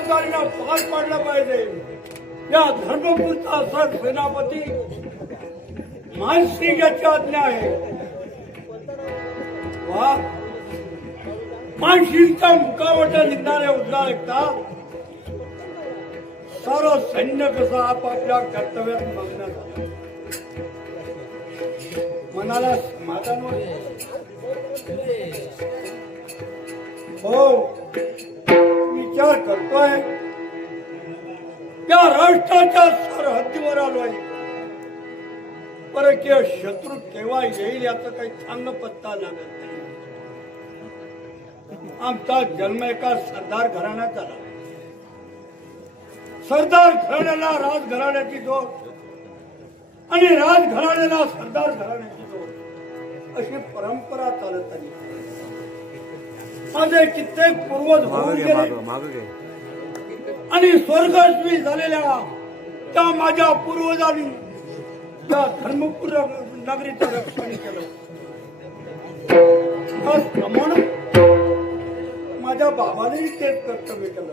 जबाबदारीनं पार पाडलं पाहिजे. या धर्मपूरचा सर सेनापती मानसिंग याची आज्ञा आहे. वा मानसिंगच्या मुखावरच्या निघणारे उद्गार ऐकता सर्व सैन्य कसं आपापल्या कर्तव्यात मग्न झालं. मनाला समाधान हो विचार करतोय या राष्ट्राच्या सरहद्दीवर आलोय. परकीय शत्रू केव्हा येईल याचं काही सांग पत्ता लागत नाही. आमचा जन्म एका सरदार घराण्यात झाला. सरदार घराण्याला राजघराण्याची जोड आणि राजघराण्याला सरदार घराण्याची जोड अशी परंपरा चालत आली. माझे कित्येक पूर्वज होऊन गेले आणि स्वर्गस्वी झालेल्या त्या माझ्या पूर्वजांनी त्या धर्मपूर नगरीचं रक्षण केलं. त्याचप्रमाणे माझ्या बाबानेही तेच कर्तव्य केलं.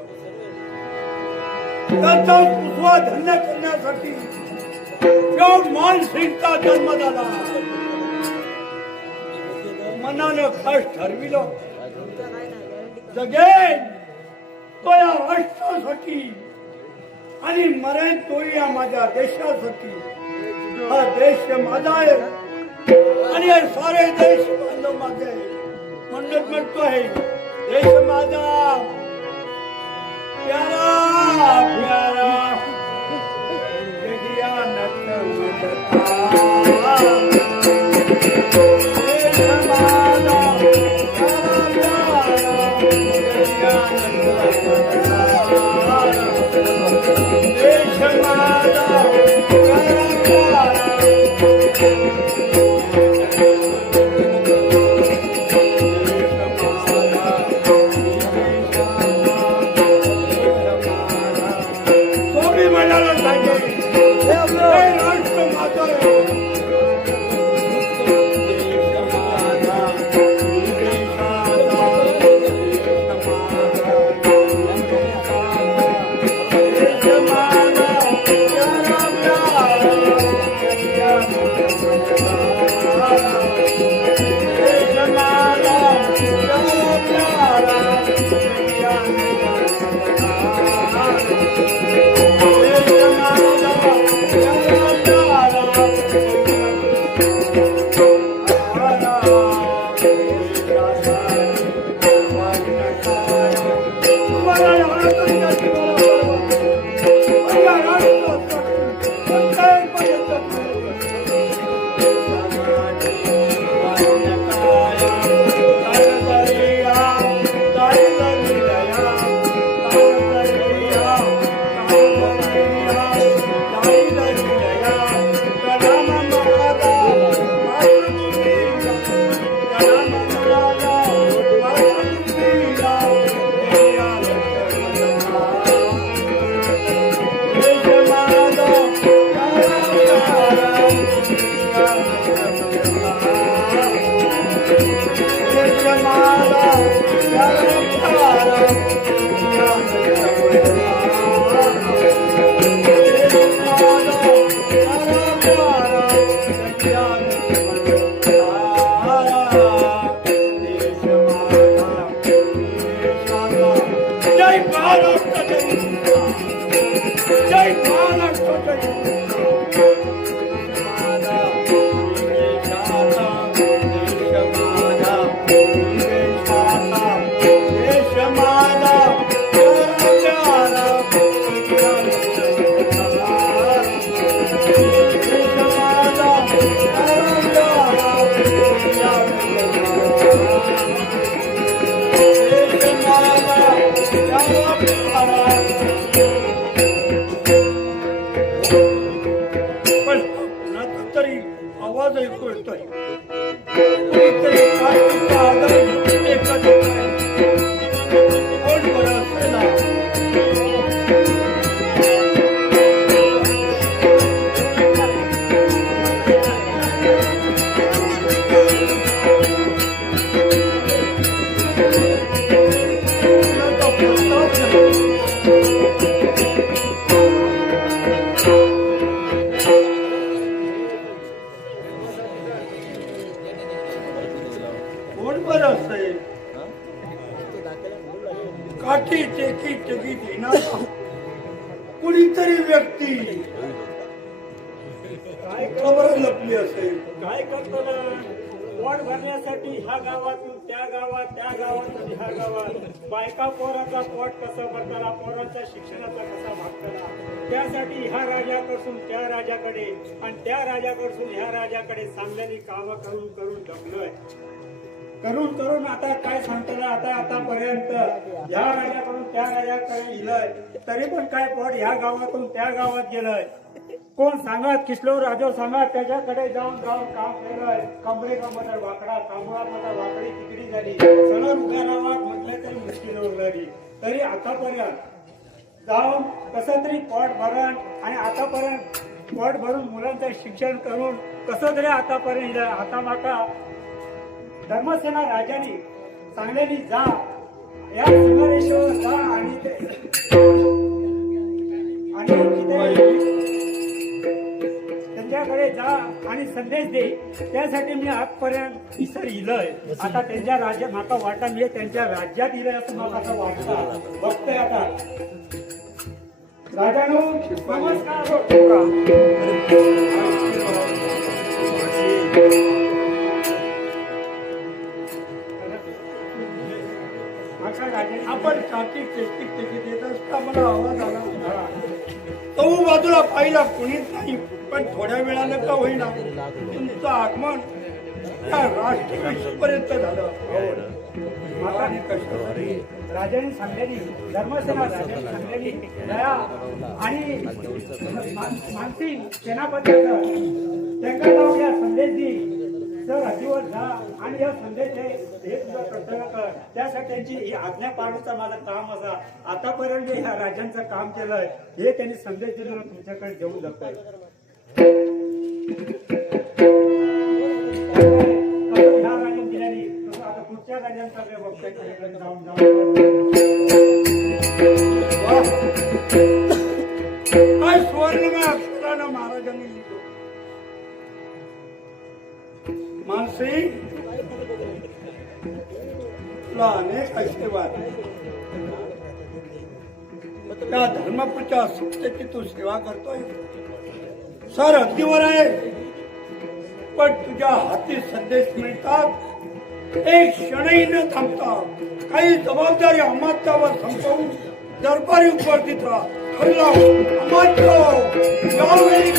त्याचा कुसवा धन्य करण्यासाठी मानसिंगचा जन्म झाला. मनानं खास ठरविलं जगेन तो या राष्ट्रासाठी आणि मरेन तोही या माझ्या देशासाठी. हा देश माझा आहे आणि हे सारे देश बांधव माझे आहे. म्हणून म्हणतो आहे देश माझा प्यारा प्यारा जगीत येणारा कुणीतरी व्यक्ती काय खबर लपली असेल. काय करतो ना, पोट भरण्यासाठी ह्या गावातून त्या गावात, त्या गावातून ह्या गावात बायका पोराचा पोट कसं भरताना, पोराच्या शिक्षणाचा कसा भागताना, त्यासाठी ह्या राजाकडून त्या राजाकडे आणि त्या राजाकडून ह्या राजाकडे चांगल्याने कामं करून करून दमलोय. करून आता काय सांगतो ना, आतापर्यंत ह्या राजाकडून त्या राजाकडे इलय, तरी पण काय पोट ह्या गावातून त्या गावात गेलंय. कोण सांगत किशलोर राजो सांगत त्याच्याकडे जाऊन काम केलंय. कमरेमध्ये वाकडा, कमरामध्ये वाकडी तिकडी झाली, सगळं उभ्या राहावं म्हटलं तरी मुश्किल उरली. तरी आतापर्यंत जाऊन कसं तरी पोट भरण आणि आतापर्यंत पोट भरून मुलांचं शिक्षण करून कसं तरी आतापर्यंत आता माका धर्मसेना राजाने चांगल्याने जा, या सिंहरेश्वर जा आणि त्यांच्याकडे जा आणि संदेश दे. त्यासाठी मी आजपर्यंत इसर इलय. आता त्यांच्या राज्यात माका वाटा मी त्यांच्या राज्यात इलय असं मला आता वाटतं. बघतोय आता राजानो नमस्कार. आपण काठी टेस्टिक टेकीत येत असता मला आवाज आला. तो बाजूला पाहिला कुणीच नाही, पण थोड्या वेळानं का होईना तुमचं आगमन त्या राष्ट्रपर्यंत झालं. राजाने सांगलेली धर्मसेना राजाने सांगलेली दया आणि मानसी सेनापतीचं त्यांना जाऊन या संदेश दे. तर हजीवर जा आणि या संदेश हे तुझं कर्तव्य कर. त्यासाठी त्यांची ही आज्ञा पाळण्याचं माझं काम असा. आतापर्यंत ह्या राजांचं काम केलंय, हे त्यांनी संदेश दिलेला तुमच्याकडे घेऊन जात आहे. ह्या राजांनी दिल्याने तसं आता पुढच्या राजांचा जाऊन काय सुवर्णमय अक्षरानं महाराजांनी लिहिलं. मानसी तुला अनेक आशीर्वाद. त्या धर्मपूरच्या सत्तेची तू सेवा करतोय, सर अगदीवर आहे. पण तुझ्या हाती संदेश मिळतात, एक क्षणही न थांबता काही जबाबदारी अमात्यावर संपवून दरबारी उपस्थित राहा. अमात्य यावेळी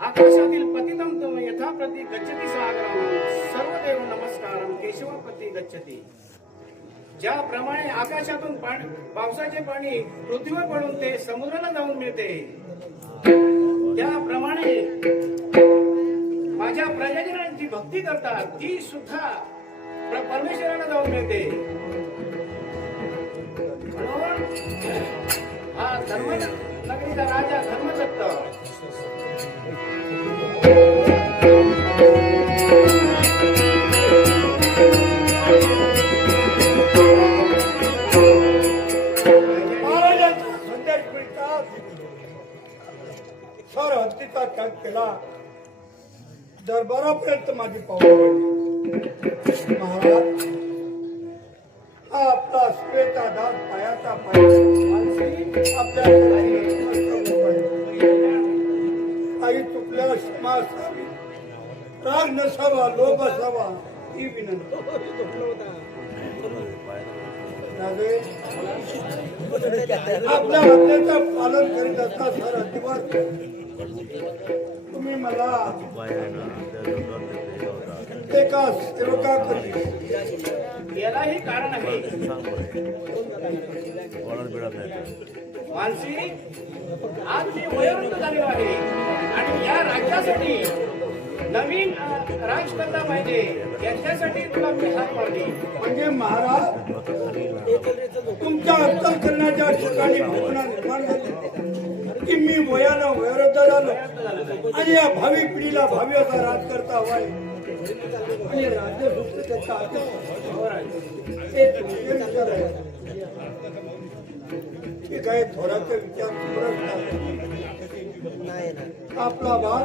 आकाशातील पतितं तम यथाप्रती गच्छति सागरं सर्वदेव नमस्कारं केशवपती गच्छति. ज्याप्रमाणे आकाशातून पावसाचे पाणी पृथ्वीवर पडून ते समुद्राला जाऊन मिळते, त्याप्रमाणे माझ्या प्रजाजनांची भक्ती करतात ती सुद्धा परमेश्वराला जाऊन मिळते. म्हणून हा धर्मनगरीचा राजा धर्मदत्त महाराजांचा संदेश मिळतात सर हत्तीचा त्याग केला. दरबारापर्यंत माझी पावलं पडली. महाराज हा आपला सुरेचा दास पायाचा पाय आपल्या काही चुकल्याला क्षमा असावी, राग नसावा, लोभ असावा ही विनंती. राजे, आपल्या आज्ञेचं पालन करीत असता सर अतिवर तुम्ही मला एका सेवकाकडे यालाही कारण आहे. मानसी आज मी वयोवृद्ध झालेलो आहे आणि या राज्यासाठी नवीन राजकर्ता पाहिजे याच्यासाठी तुला मी हात मारली. म्हणजे महाराज तुमच्या अक्कल करण्याच्या ठिकाणी भावना निर्माण झाली की मी वयानं वयोवृद्ध झालो आणि या भावी पिढीला भावी असा राजकर्ता हवाय आणि राज्य सुद्धा त्याचा विचार आहे. ठीक आहे, थोराचे विचार आपला भाग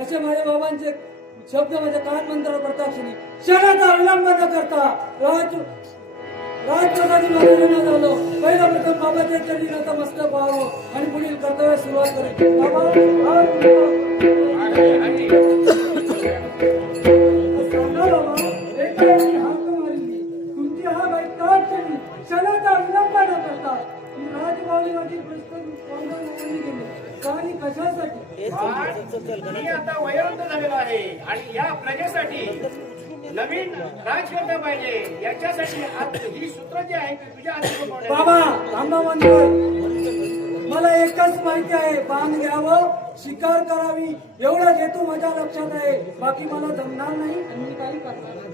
असे माझ्या बाबांचे शब्द माझ्या कान मंत्र करता क्षणाचा विलंब न करता राजप्रसादी माझं झालो. पहिला प्रथम बाबाच्या चरणी नतमस्तक व्हावं आणि पुढील कर्तव्य सुरुवात करेल. बाबा तुमची हा बाई का क्षणाचा विलंब न करता राजबावलीवरती आणि कशासाठी मी आता वयोवृद्ध झालेलो आहे आणि या प्रजेसाठी नवीन राजकर्ता पाहिजे याच्यासाठी आज ही सूत्र जी आहे ती तुझ्या हाती बाबा थांबा मंदिर. मला एकच माहिती आहे, बाण घ्यावं, शिकार करावी एवढंच हेतू माझ्या लक्षात आहे. बाकी मला जमणार नाही आणि मी काही करणार नाही.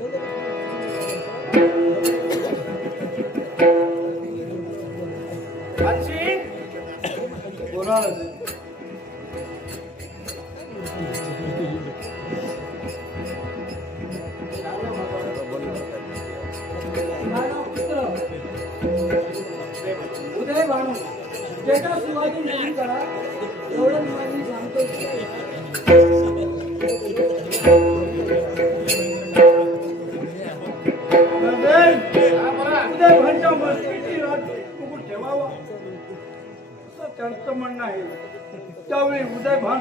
बोला उदय भानू जेटा शिवाजी नाही करा एवढं मी सांगतो. उदय भानच्या मस्तीची राज ठेवावा असं त्यांचं म्हणणं आहे. त्यावेळी उदय भान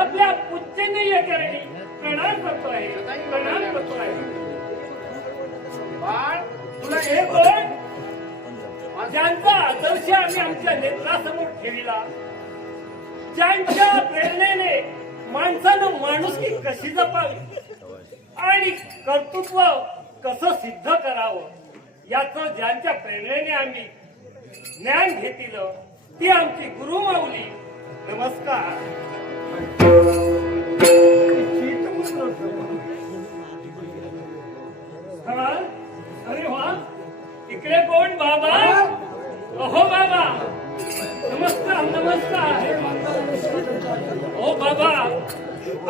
आपल्या पुच्छनीय करणी प्रणाम करतो आहे. बाळ तुला हे कोण ज्यांचा आदर्श आम्ही आमच्या नेत्रासमोर ठेवला, ज्यांच्या प्रेरणेने माणसानं माणुसकी कशी जपावी आणि कर्तृत्व कसं सिद्ध करावं याचं ज्यांच्या प्रेरणेने आम्ही ज्ञान घेतलं ती आमची गुरुमाऊली. नमस्कार. अरे वा, इकडे कोण बाबा? हो बाबा, नमस्कार नमस्कार. हो बाबा,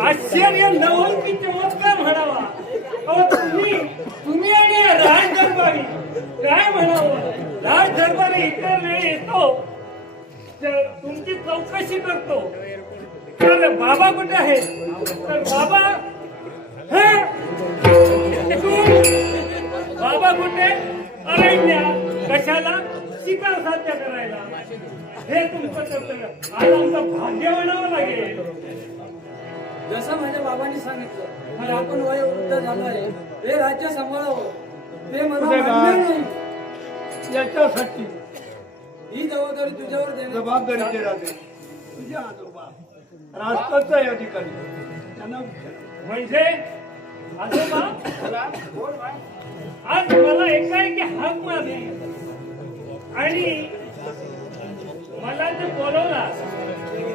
आश्चर्य नवल की चमत्कार म्हणावा. तुम्ही आणि राज दरबारी काय म्हणावं. राज दरबारी इतर वेळी येतो, तुमची चौकशी करतो. तर बाबा कुठे आहे? तर बाबा हे? तू? बाबा कुठे? अरण्या कशाला? शिकार साध्य करायला. हे तुमचं कर्तव्य. आज आमचं भाग्य म्हणावं लागेल. जसं माझ्या बाबांनी सांगितलं की आपण वयोवृद्ध झालो आहे, हे राज्य सांभाळावं, ते मला कुठे मान्य काय? नाही. याच्यासाठी ही जबाबदारी तुझ्यावर देण्यात जबाबदारीचे राहते तुझ्या आजोबा राष्ट्राचा अधिकारी त्यांना विचार. म्हणजे आजोबा चला, बोल बा. आज मला एकाएकी हाक मारली आणि मला ते बोलवला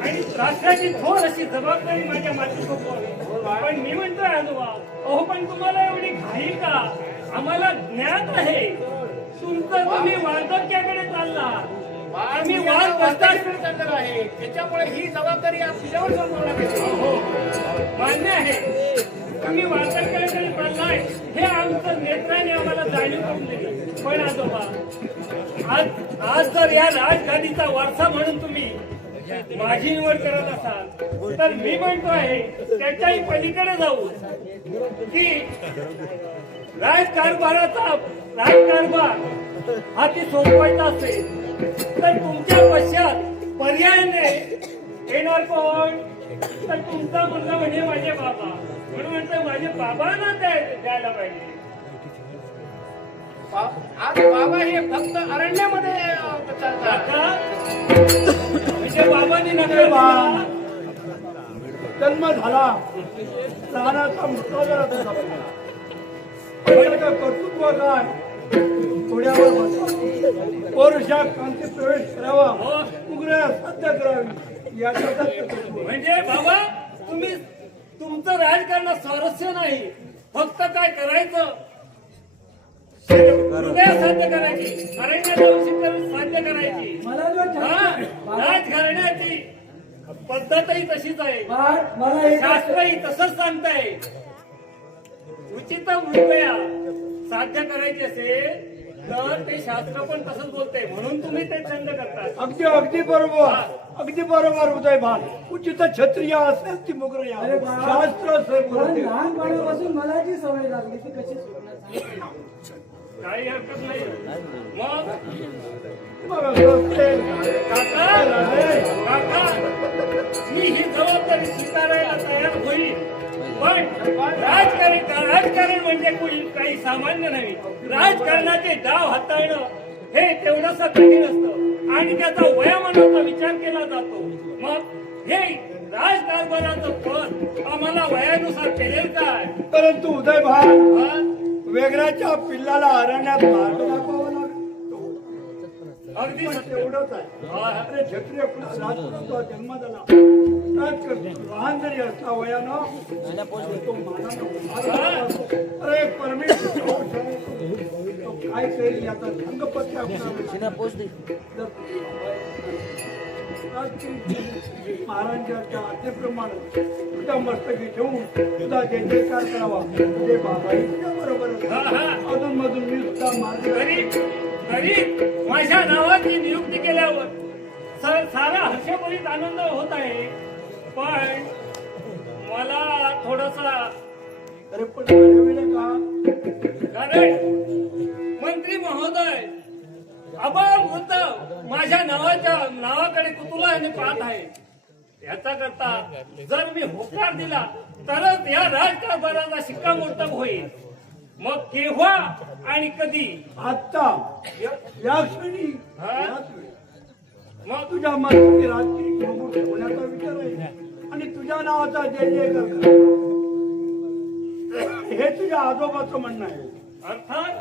आणि राष्ट्राची थोर अशी जबाबदारी माझ्या माती सोपवली. पण मी म्हणतोय आजोबा, अहो पण तुम्हाला एवढी घाई का? आम्हाला ज्ञात आहे तुमचं तुम्ही वार्धक्याकडे चालला. आम्ही वाद वार्ताहराकडे चाललेलो आहे, त्याच्यामुळे ही जबाबदारी आज तुझ्यावर सोपवण्यात लागेल. हो मान्य आहे तुम्ही वार्धक्याकडे चाललाय हे आमचं नेत्राने आम्हाला जाणीव करून दिली. पण आजोबा आज जर या राजगादीचा वारसा म्हणून तुम्ही माझी निवड करत असाल तर मी म्हणतो आहे त्याच्याही पलीकडे जाऊ की राजकारभार हाती सोपवायचा असेल तर तुमच्या पश्चात पर्यायाने येणार कोण? तर तुमचा मुलगा म्हणजे माझे बाबा. म्हणून म्हणतो माझे बाबांना द्यायला पाहिजे. आज बाबा हे फक्त अरण्यामध्ये चालतात. काका, म्हणजे बाबांनी नका बा. जन्म झाला लहानाचा मोठा जरा कर्तृत्व काय थोड्यावर बसा पौरुषा कांती प्रवेश करावा उग्र साध्य करावी याच्यातच कर्तृत्व. म्हणजे बाबा तुम्ही तुमचं राजकारणात स्वारस्य नाही, फक्त काय करायचं हृदय साध्य करायची, अरण्यात साध्य करायची. मला जो राजकारणाची पद्धतही तशीच आहे, मला एक शास्त्रही तसंच सांगताय. उचित हृदया साध्य करायचे असेल तर ते शास्त्र पण तसंच बोलतंय. म्हणून तुम्ही ते छंद करतात. अगदी बरोबर उदय भान उचित क्षत्रिय असेल ती मुग्रया अरे बा. शास्त्र पण लहानपणापासून मला जी सवय लागली ती कशी सोडणार? काही हरकत नाही. मग काका मी ही जबाबदारी स्वीकारायला तयार होईल. पण राजकारण म्हणजे काही सामान्य नाही. राजकारणाचे डाव हाताळणं हे तेवढंसं कठीण असतं आणि त्याचा वयामानाचा विचार केला जातो. मग हे राजकारभाराचं पद आम्हाला वयानुसार केलेलं काय? परंतु उदय भान हा? वेगळ्याच्या पिल्लाला अरण्यात मार्ग दाखवावा लागेल. अगदी पण सत्य. तेवढंच आहे. हा. अरे क्षत्रिय राजपुत्राचा जन्म झाला लहान जरी असला वयानं तो मानानं अरे परमेश्वर तो काय करेल याचा संगपत्य महाराजांच्या आज्ञेप्रमाणे तुझ्या मस्तकी ठेवून तुझा जय जयकार करावा. तुझे बाबाही तुझ्या बरोबर अधून मधून मी सुद्धा मार्ग तरी माझ्या नावाची नियुक्ती केल्यावर सारा हर्षभरीत आनंद होत आहे. पण मला थोडासा अरे पण का कारण मंत्री महोदय वृद्ध माझ्या नावाकडे कुतूहलाने पाहत आहे. याचा करता जर मी होकार दिला तरच या राजकारभाराचा शिक्कामोर्तब होईल. मग केव्हा आणि कधी? आता या क्षणी हा? याच वेळी. मग तुझ्या मनात राजकीय प्रमुख होण्याचा विचार आहे आणि तुझ्या नावाचा जय जयकार करा. हे तुझ्या आजोबाचं म्हणणं आहे. अर्थात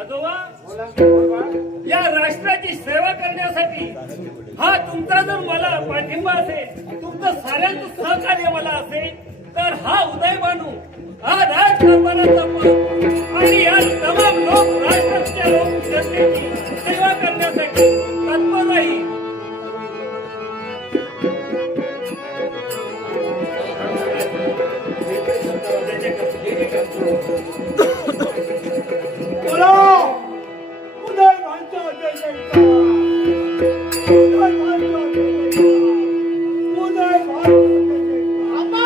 आजोबा बोला, बोल बा. या राष्ट्राची सेवा करण्यासाठी हा तुमचा जर मला पाठिंबा असेल, तुमचं साऱ्यांचं सहकार्य मला असेल तर हा उदय बानू हा राजकारभाराचा पद आणि या तमाम लोक राष्ट्राच्या लोक जनतेची सेवा करण्यासाठी तत्पर राहील. बोला उदय भानचा जय जयकार. उदय भानचा जय जयकार. उदय भानचा जय जयकार.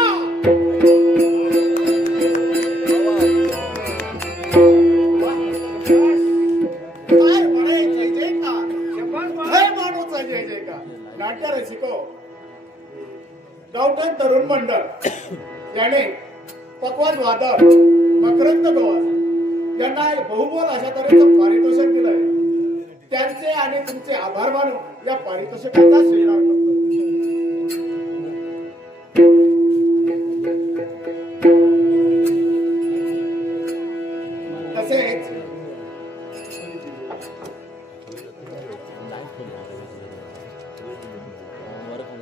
तरुण मंडळ याने पकवाज वादक मकरंद गवस यांना बहुमोल अशा तऱ्हेचं पारितोषिक दिलंय. त्यांचे आणि तुमचे आभार मानून या पारितोषिकाचा स्वीकार करतो. तसेच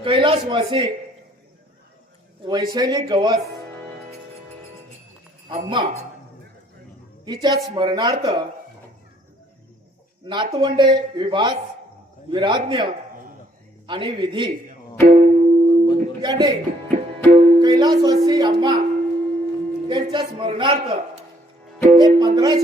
कैलासवासी वैशाली गवस अम्मा हिच्या स्मरणार्थ नातवंडे विभास विराज्ञ आणि विधी याने कैलासवासी अम्मा त्यांच्या स्मरणार्थ 1500